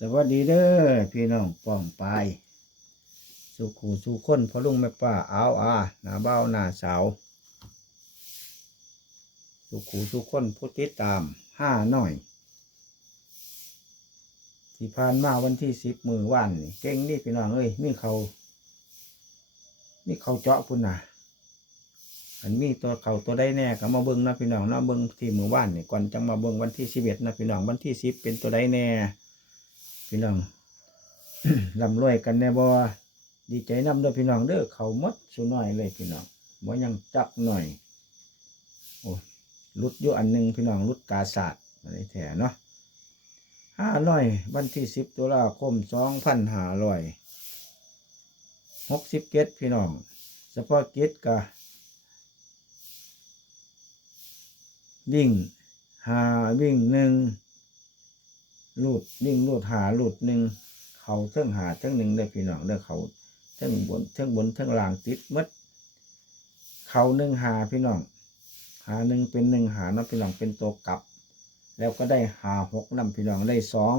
สวัสดีเด้อพี่น้องป้องปายสุขูสุขคนพ่อลุงแม่ป้าอ้าวอาหน้าเบ้าหน้าสาวสุขูสุขคนผู้ติดตามห้าหน่อย ที่ผ่านมาวันที่สิบมือว่านนี่เก่งนี่พี่น้องเอ้ยนี่เขานี่เขาเจาะพุ่นนะอันมีตัวเขาตัวได้แน่ก็มาเบิ้งนะพี่น้องนาะเบิ้งที่มือว่านนี่ก่อนจังมาเบิ้งวันที่สิบเอ็ดนะพี่น้องวันที่สิบเป็นตัวได้แน่ พี่น้องลำรวยกันแน่บ่ดีใจนำเด้อพี่น้องเด้อเขาหมดสุน้อยเลยพี่น้องบ่ยังจับหน่อยโอ้ลุดอยู่อันหนึ่งพี่น้องลุดกาศาสตร์อะไรแถเนาะห้าร้อยวันที่สิบตุลาคมสองพันห้าร้อยหกสิบเกตพี่น้องเฉพาะเกตกะวิ่งหาวิ่งหนึ่ง ลูดวิ่งลูดหาลูดหนึ่งเขาเทิงหาเทิงหนึ่งได้พี่น้องได้เขาเทิงบนเทิงบนเทิงล่างติดมัดเขาหนึ่งหาพี่น้องหาหนึ่งเป็นหนึ่งหาเนาะพี่น้องเป็นตัวกลับ แล้วก็ได้หาหกนำพี่น้องได้สอง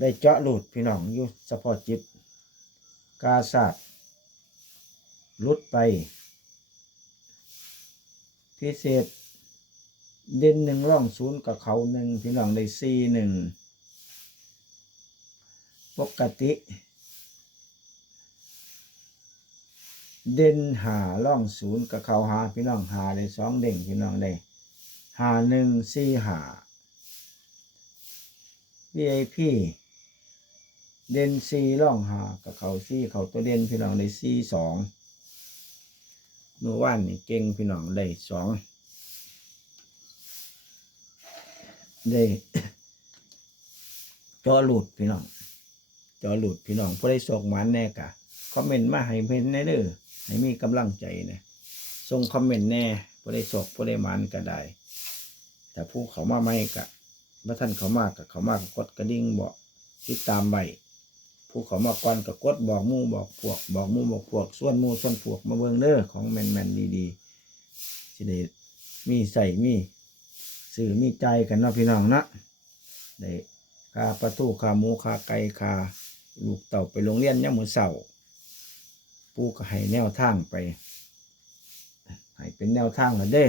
ได้เจาะลูดพี่น้องอยู่สปอจิต กาศาสตร์ลุดไป พิเศษ เด่นหนึ่งร่องศูนย์กับเขาหนึ่งพี่น้องได้สี่หนึ่งปกติ เด่นหาร่องศูนย์กับเขาหาพี่น้องหาได้สองเด่งพี่น้องได้หาหนึ่งสี่หา VIP เด่นสี่ร่องหากับเขาสี่เขาตัวเด่นพี่น้องได้สี่สองเมื่อวานนี่เก่งพี่น้องได้สอง ได้จอหลุดพี่น้องจอหลุดพี่น้องผู้ได้ส่งมันแน่กะคอมเมนต์มาให้เพิ่นแน่เด้อให้มีกำลังใจนะส่งคอมเมนต์แน่ผู้ได้สกผู้ได้มันก็ได้ แต่ผู้เขามาไม่กะเมื่อท่านเขามากกับเขามากกดกระดิ่งบอกติดตามไว้ผู้เขามาก่อนก็กดบอกมู่บอกพวก บอกมู่บอกพวกส่วนมู่ส่วนพวกมาเบิ่งเด้อของแมนแมนดีๆสิได้มีใส่มี ซื้อมีใจกันเนาะพี่น้องนะได้คาประตูคาหมูคาไก่คาลูกเต่าไปโรงเรียนยามมื้อเช้าปูก็ให้แนวทางไปให้เป็นแนวทางละเด้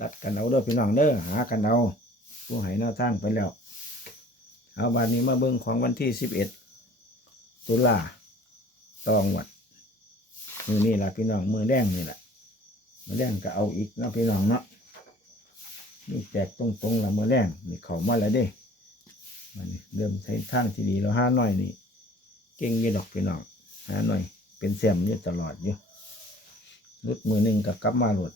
ตัดกันเอาเด้อพี่น้องเด้อหากันเอาปูให้แนวทางไปแล้ว เอาบานนี้มาเบิ่งของวันที่สิบเอ็ดตุลาตองวัดมือนี่แหละพี่น้องมือแดงนี่แหละมือแดงก็เอาอีกนะพี่น้องเนาะ นี่แจกตรงๆละเมื่อแรงนี่เขามาแล้วเด้มันเริ่มใช้ทางที่ดีแล้วห้าหน้อยนี่ เก่งยี่ดอกพี่น้องห้าหน้อย เป็นแซมอยู่ตลอดอยู่รุดมือหนึ่งกับกลับมาหลด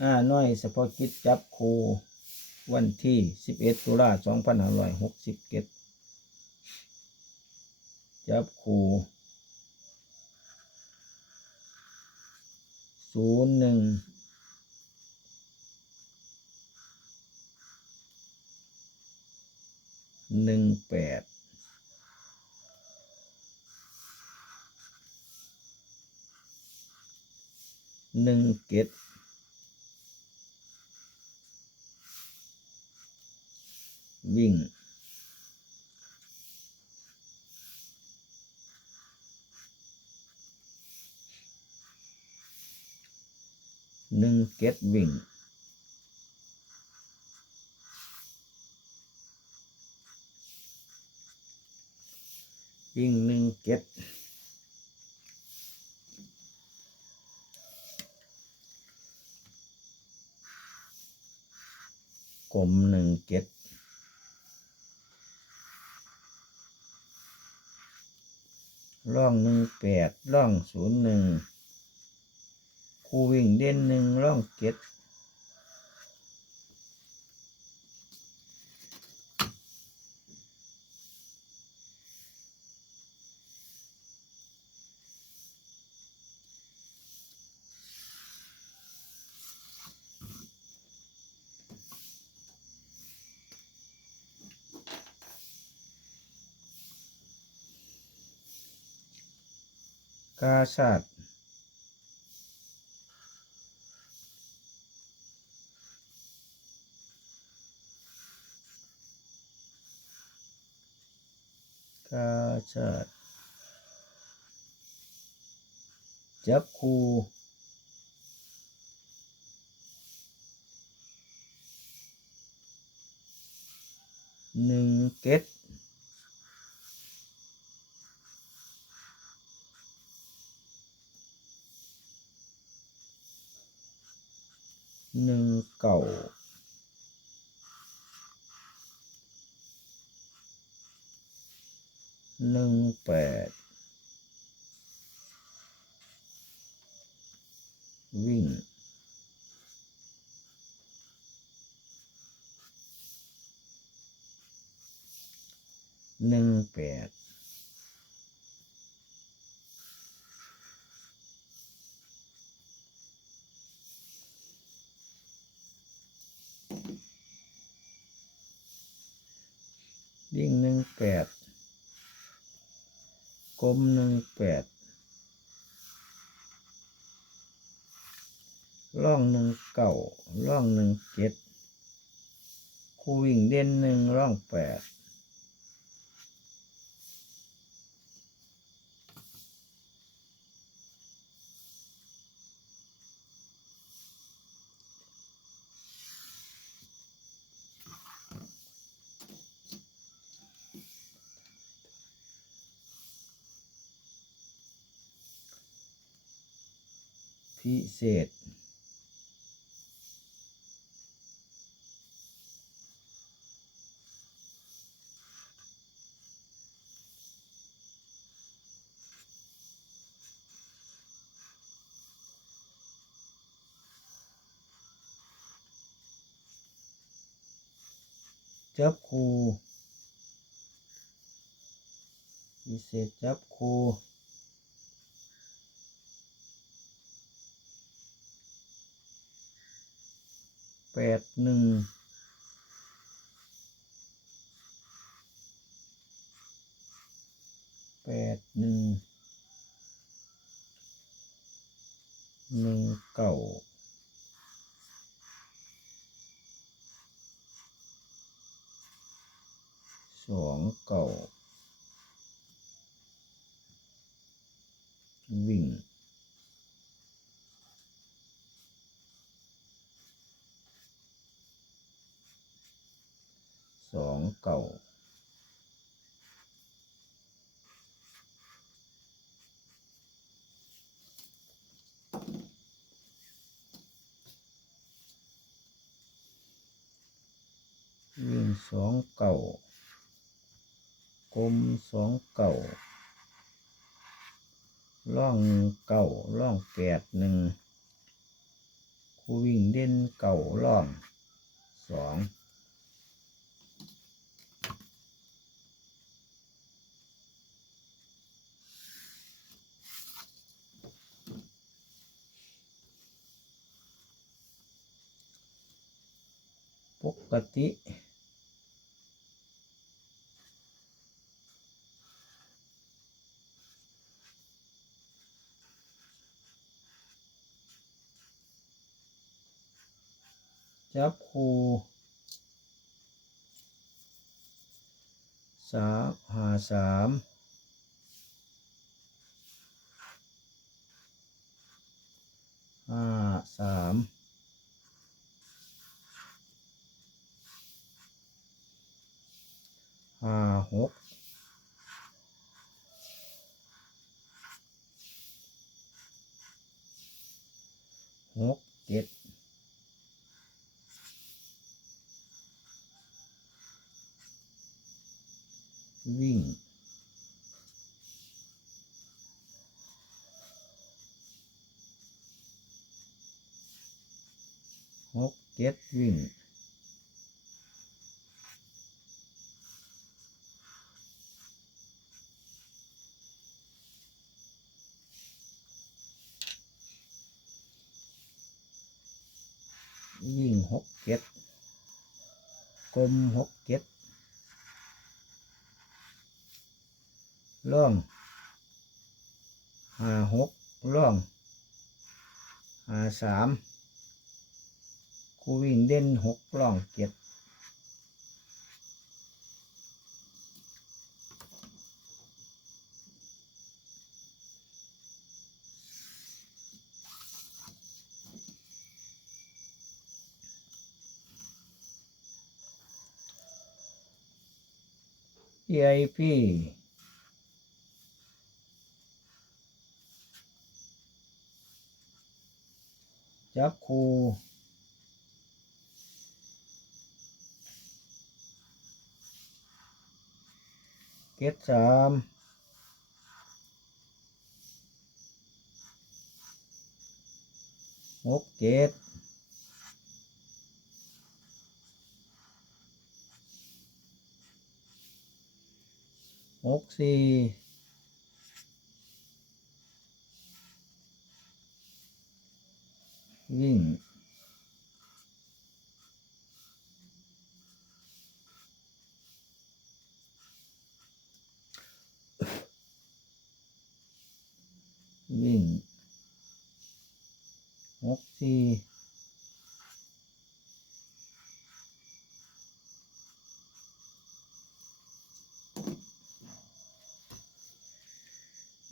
ห้าหน้อยเฉพาะกิจจับครูวันที่สิบเอ็ดตุลาสองพันห้าร้อยหกสิบเจ็ดจับครูศูนย์หนึ่ง หนึ่ง แปดหนึ่งเจ็ดวิ่งหนึ่งเจ็ดวิ่งวิ่งหนึ่ง เจ็ดกลมหนึ่งเจ็ดร่องหนึ่งแปดร่องศูนย์หนึ่งคูวิ่งเด่นหนึ่งร่องเจ็ด กาชาติาชาติจับคู่หนึ่งเก็ด หนึ่งเก่าหนึ่งแปดวิ่งหนึ่งแปดวิ่งหนึ่งแปด กลมหนึ่งแปดล่องหนึ่งเก่าล่องหนึ่งเจ็ดคู่วิ่งเด่นหนึ่งล่อง แปดพิเศษ จับคูพิเศษจับคูแปดหนึ่งแปดหนึ่งหนึ่งเก้า สองเก่าวิ่งสองเก่า วิ่งสองเก่า กลมสองเก่า ล่องหนึ่งเก่า ล่องแปดหนึ่งคูวิ่งเด่นเก่า ล่องสองปกติ จับคูสามหาสามห้าสามห้าหกหกเจ็ด วิ่ง หกเจ็ดวิ่ง วิ่งหกเจ็ดกลมหกเจ็ด ล่องห้าหกล่องห้าสามคูวิ่งเด่นหกล่องเจ็ดเอไอพี จับคูเกตสามหกเจ็ดหกสี่วิ่ง วิ่งหกสี่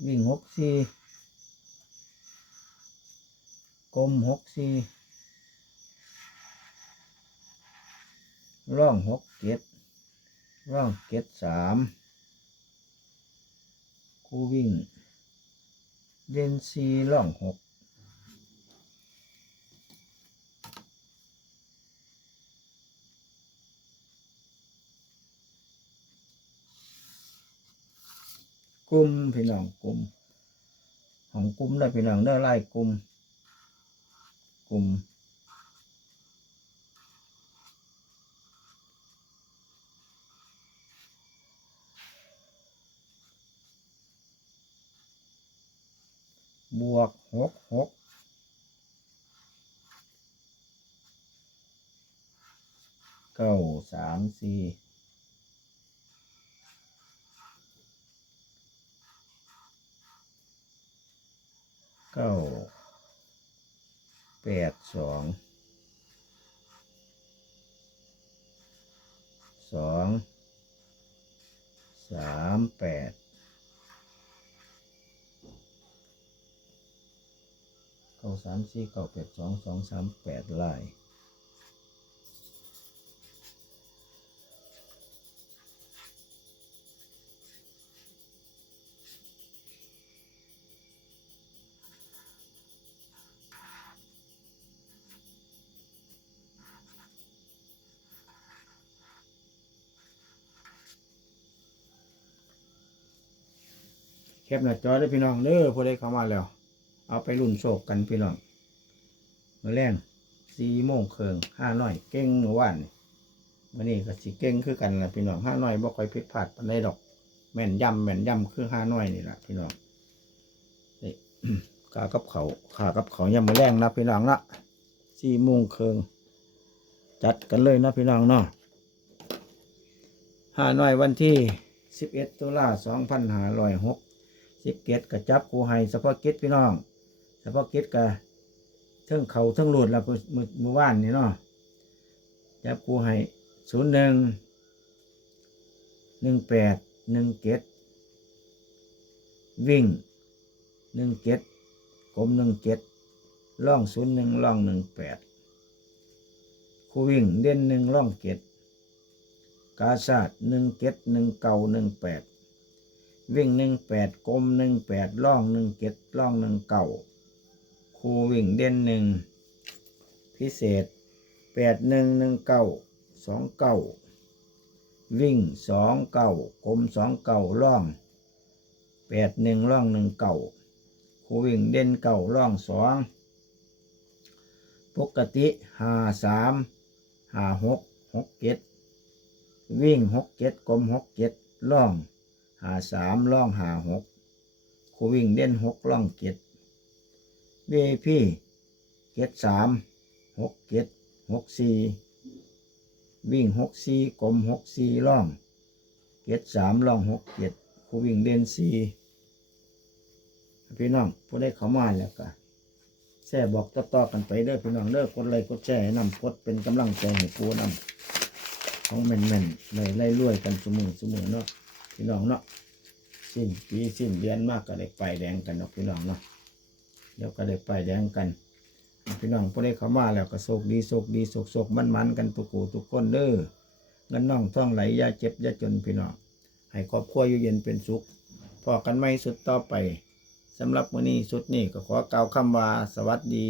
วิ่งหกสี่กลมหกสี่ร่องหกเจ็ดร่องเจ็ดสามคู่วิ่ง เดนซีล่องหกกลุ่มพี่น้องกลุ่มของกลุ่มได้พี่น้องได้อไล่กลุ่มกลุ่ม บวกหกหกเก้าสามสี่เก้าแปดสองสองสามแปด เก้า สามสี่เก้าแปดสองสองสามแปดลายแคปหน้าจอได้พี่น้องเด้อพอได้เข้ามาแล้ว เอาไปรุ่นโศกกันพี่น้องมาแรงสี่โมงเคิงห้าน้อยเก่งเมื่อวานนี่วันนี้ก็สิเก่งคือกันแหละพี่น้องห้าน้อยบ่ค่อยผิดพลาดปานใดดอก แม่นยำแม่นยำคือห้าน้อยนี่แหละพี่น้องนี่ขากับเขาขากับเขายำมาแรงนะพี่น้องนะสี่โมงเคิงจัดกันเลยนะพี่น้องเนาะห้าน้อยวันที่สิบเอ็ดตุลาสองพันห้าร้อยหกสิบเกตกับจับกูให้เฉพาะเกตพี่น้อง เฉพาะเกตกับเทิงเขาเทิงหลุดล้วมือมือว่านนี่เนาะจับกูให้ศูนย์หนึ่งหนึ่งแปดหนึ่งเกตวิ่งหนึ่งเกตกลมหนึ่งเกตล่องศูนย์หนึ่งล่องหนึ่งแปดคูวิ่งเด่นหนึ่งล่องเกตกาซาดหนึ่งเกตหนึ่งเก่าหนึ่งแปดวิ่งหนึ่งแปดกลมหนึ่งแปดล่องหนึ่งเจ็ดล่องหนึ่งเก่า คูวิ่งเด่นหนึ่งพิเศษแปดหนึ่งหนึ่งเก้าสองเก้าวิ่งสองเก้ากลมสองเก้าล่องแปดหนึ่งล่องหนึ่งเก้าคูวิ่งเด่นเก้าล่องสองปกติห้าสามห้าหกหกเจ็ดวิ่งหกเจ็ดกลมหกเจ็ดล่องหาสามล่องหาหกคูวิ่งเด่นหกล่องเจ็ด เวพี่เจ็ดสามหกเจ็ดหกสี่วิ่งหกสี่กลมหกสี่ล่องเจ็ดสามล่องหกเจ็ดคูวิ่งเด่นสี่พี่น้องผู้ได้เข้ามาแล้วก็แช่บอกต่อๆกันไปเด้อพี่น้องเด้อกดไลค์กดแชร์ให้นำกดเป็นกำลังใจให้ปูนำของแม่นๆเลยไล่รวยกันสมือสมือเนาะพี่น้องเนาะสิ้นปีสิ้นเดือนมากก็ได้ไปแดงกันเนาะพี่น้องเนาะ เดี๋ยวก็ได้ไปายแดงกันพี่น้องพอได้เข้ามาแล้วก็โชคดีโชคดีโชคโชคมันมันกันทุกูตุกคนเด้อเงินน้องท่องไหลยาเจ็บยาจนพี่น้องให้ครอบครัวอยู่เย็นเป็นสุขพอกันไม่สุดต่อไปสำหรับมื้อนี้สุดนี่ก็ขอกล่าวคำว่าสวัสดี